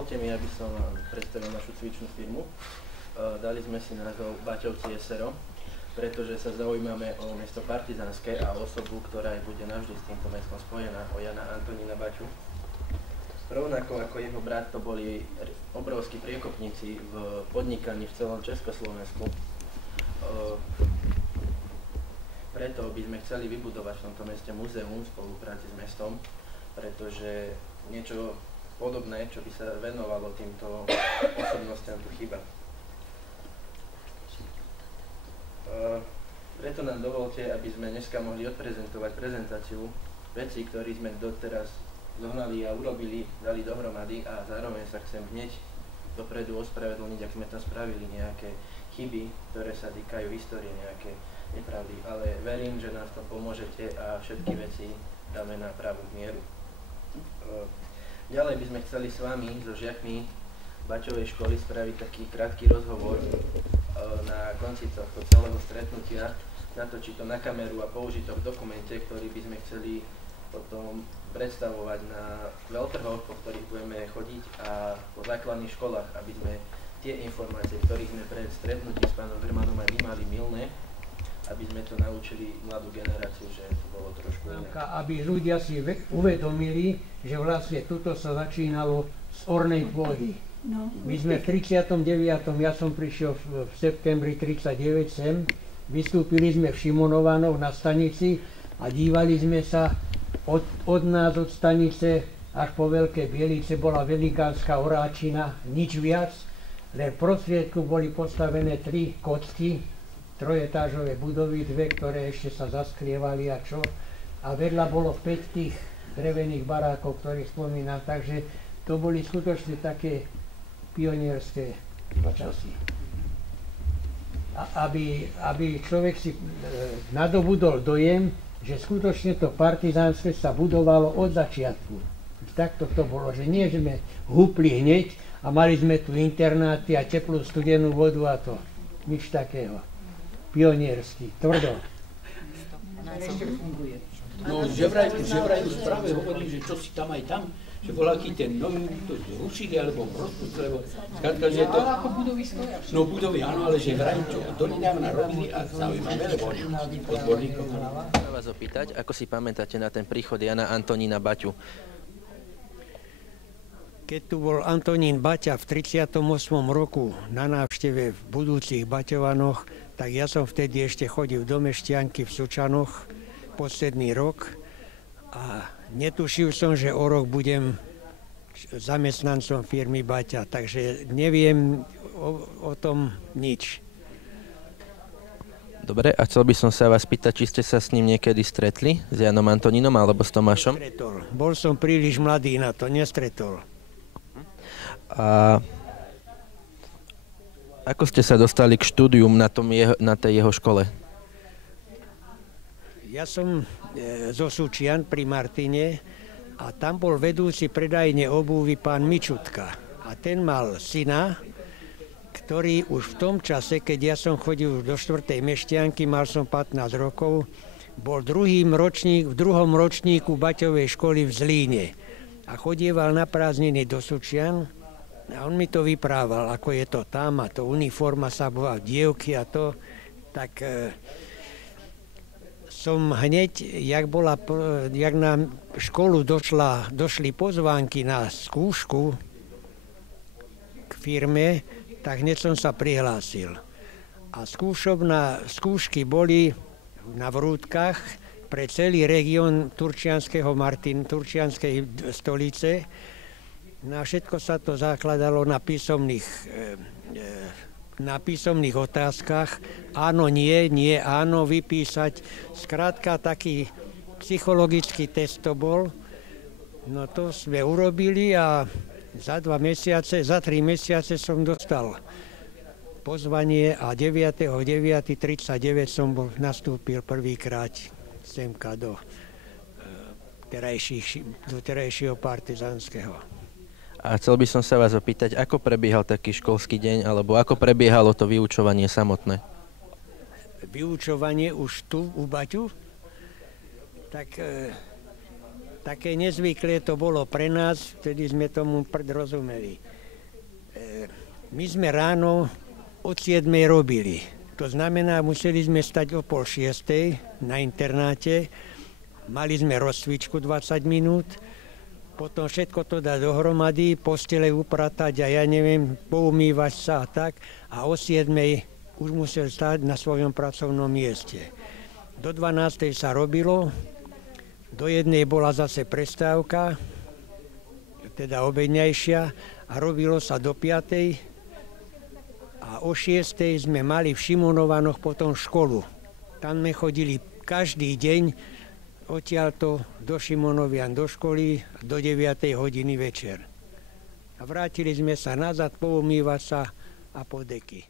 Dovolte mi, aby som vám predstavil našu cvičnú firmu. Dali sme si názov Baťovci SRO, pretože sa zaujímame o mesto partizánske a osobu, ktorá bude navždy s týmto mestom spojená, o Jana Antonína Baťu. Rovnako ako jeho brat, to boli obrovskí priekopníci v podnikaní v celom Československu. Preto by sme chceli vybudovať v tomto meste múzeum v spolupráci s mestom, pretože niečo podobné, čo by sa venovalo týmto osobnostiam, tu chýba. Preto nám dovolte, aby sme dneska mohli odprezentovať prezentáciu vecí, ktoré sme doteraz zohnali a urobili, dali dohromady, a zároveň sa chcem hneď dopredu ospravedlniť, ak sme tam spravili nejaké chyby, ktoré sa týkajú histórie, nejaké nepravdy, ale verím, že nás to pomôžete a všetky veci dáme na pravú mieru. Ďalej by sme chceli s vami, so žiakmi Baťovej školy, spraviť taký krátky rozhovor na konci tohto celého stretnutia, natočiť to na kameru a použiť to v dokumente, ktorý by sme chceli potom predstavovať na veľtrhoch, po ktorých budeme chodiť, a po základných školách, aby sme tie informácie, ktorých sme pred stretnutím s pánom Grmanom aj vymali milné, aby sme to naučili mladú generáciu, že to bolo trošku iné. Aby ľudia si uvedomili, že vlastne tuto sa začínalo z ornej pôdy. No. My sme v 39. ja som prišiel v septembri 39 sem, vystúpili sme v Šimonovanov na stanici a dívali sme sa od nás, od stanice až po Veľké Bielice, bola velikánska oráčina, nič viac, len v prostriedku boli postavené 3 kocky, trojetážové budovy, 2, ktoré ešte sa zaskrievali a čo. A vedľa bolo 5 tých drevených barákov, ktorých spomínam, takže to boli skutočne také pionierské časy. Aby človek si nadobudol dojem, že skutočne to partizánske sa budovalo od začiatku. Takto to bolo, že nie sme húpli hneď a mali sme tu internáty a teplú studenú vodu a to. Nič takého. Pioniersky, tvrdo. No, že vraj už práve hovorí, že čo si tam aj tam, že voľaký ten nový to zrušili alebo rozpustili, lebo skrátka, že to... Ale ako budovy stoja. No budovy áno, ale že vraj čo donedávna robili a zaujímavé, lebo odborníkov. Chcem vás opýtať, ako si pamätáte na ten príchod Jana Antonína Baťu? Keď tu bol Antonín Baťa v 38. roku na návšteve v budúcich Baťovanoch, tak ja som vtedy ešte chodil do Mešťanky v Sučanoch posledný rok a netušil som, že o rok budem zamestnancom firmy Baťa, takže neviem o tom nič. Dobre, a chcel by som sa vás pýtať, či ste sa s ním niekedy stretli, s Janom Antonínom alebo s Tomášom? Nestretol. Bol som príliš mladý na to, nestretol. A ako ste sa dostali k štúdium na tej jeho škole? Ja som zo Sučian pri Martine a tam bol vedúci predajne obuvy pán Mičutka. A ten mal syna, ktorý už v tom čase, keď ja som chodil do 4. Mešťanky, mal som 15 rokov, bol v druhom ročníku Baťovej školy v Zlíne. A chodieval na prázdniny do Sučian a on mi to vyprával, ako je to tam a to uniforma sa bola dievky a to, tak som hneď, jak na školu došli pozvánky na skúšku k firme, tak hneď som sa prihlásil. A skúšky boli na Vrútkach pre celý región Turčianskej stolice. Na všetko sa to zakladalo na písomných otázkach. Áno, nie, áno, vypísať. Skrátka, taký psychologický test to bol. No to sme urobili a za 3 mesiace som dostal pozvanie a 9.9.39 som nastúpil prvýkrát semka do terajšieho partizánskeho. A chcel by som sa vás opýtať, ako prebiehal taký školský deň, alebo ako prebiehalo to vyučovanie samotné? Vyučovanie už tu u Baťu? Tak Také nezvyklé to bolo pre nás, vtedy sme tomu rozumeli. My sme ráno od 7 robili. To znamená, museli sme stať o 5:30 na internáte, mali sme rozcvičku 20 minút, potom všetko to dať dohromady, postele upratať a ja neviem, poumývať sa a tak. A o 7 už musel stať na svojom pracovnom mieste. Do 12 sa robilo, do 1 bola zase prestávka, teda obedňajšia, a robilo sa do 5. A o 6 sme mali v Šimonovanoch potom školu. Tam sme chodili každý deň odtiaľto do Šimonovian do školy do 9 hodiny večer. A vrátili sme sa nazad, poumývať sa a po deky.